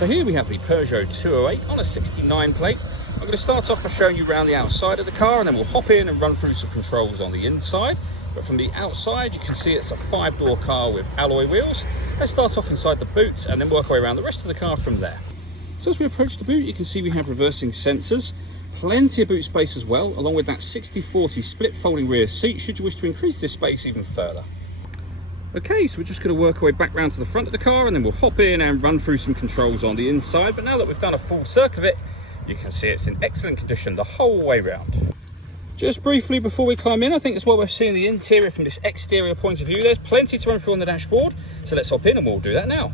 So here we have the Peugeot 208 on a 69 plate. I'm going to start off by showing you around the outside of the car, and then we'll hop in and run through some controls on the inside. But from the outside, you can see it's a 5-door car with alloy wheels. Let's start off inside the boot and then work our way around the rest of the car from there. So as we approach the boot, you can see we have reversing sensors, plenty of boot space as well, along with that 60/40 split folding rear seat should you wish to increase this space even further. Okay, so we're just going to work our way back round to the front of the car, and then we'll hop in and run through some controls on the inside. But now that we've done a full circle of it, you can see it's in excellent condition the whole way round. Just briefly before we climb in, I think it's well worth seeing the interior from this exterior point of view. There's plenty to run through on the dashboard, so let's hop in and we'll do that now.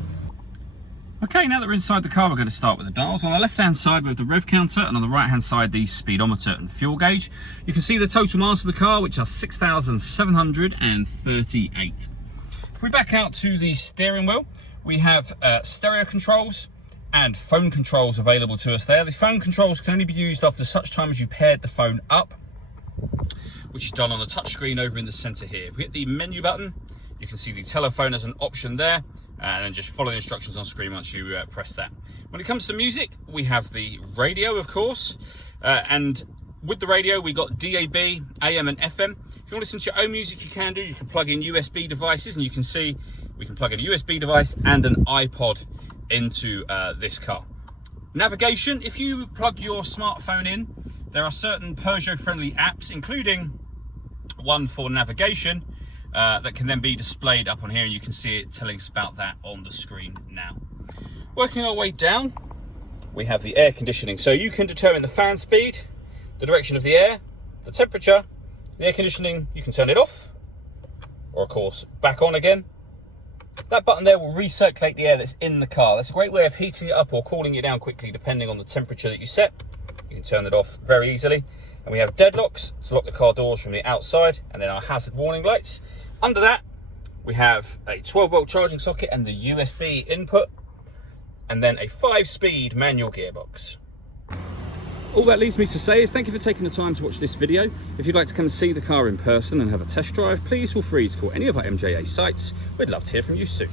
Okay, now that we're inside the car, we're going to start with the dials. On the left-hand side we have the rev counter, and on the right-hand side the speedometer and fuel gauge. You can see the total miles of the car, which are 6,738. If we back out to the steering wheel, we have stereo controls and phone controls available to us there. The phone controls can only be used after such time as you paired the phone up, which is done on the touchscreen over in the center here. If we hit the menu button, you can see the telephone as an option there, and then just follow the instructions on screen once you press that. When it comes to music, we have the radio, of course, and with the radio, we got DAB, AM and FM. If you want to listen to your own music, you can do. You can plug in USB devices, and you can see we can plug in a USB device and an iPod into this car. Navigation, if you plug your smartphone in, there are certain Peugeot-friendly apps, including one for navigation, that can then be displayed up on here, and you can see it telling us about that on the screen now. Working our way down, we have the air conditioning. So you can determine the fan speed, the direction of the air, the temperature. The air conditioning, you can turn it off, or of course back on again. That button there will recirculate the air that's in the car. That's a great way of heating it up or cooling it down quickly depending on the temperature that you set. You can turn it off very easily. And we have deadlocks to lock the car doors from the outside, and then our hazard warning lights. Under that, we have a 12-volt charging socket and the USB input, and then a 5-speed manual gearbox. All that leaves me to say is thank you for taking the time to watch this video. If you'd like to come and see the car in person and have a test drive, please feel free to call any of our MJA sites. We'd love to hear from you soon.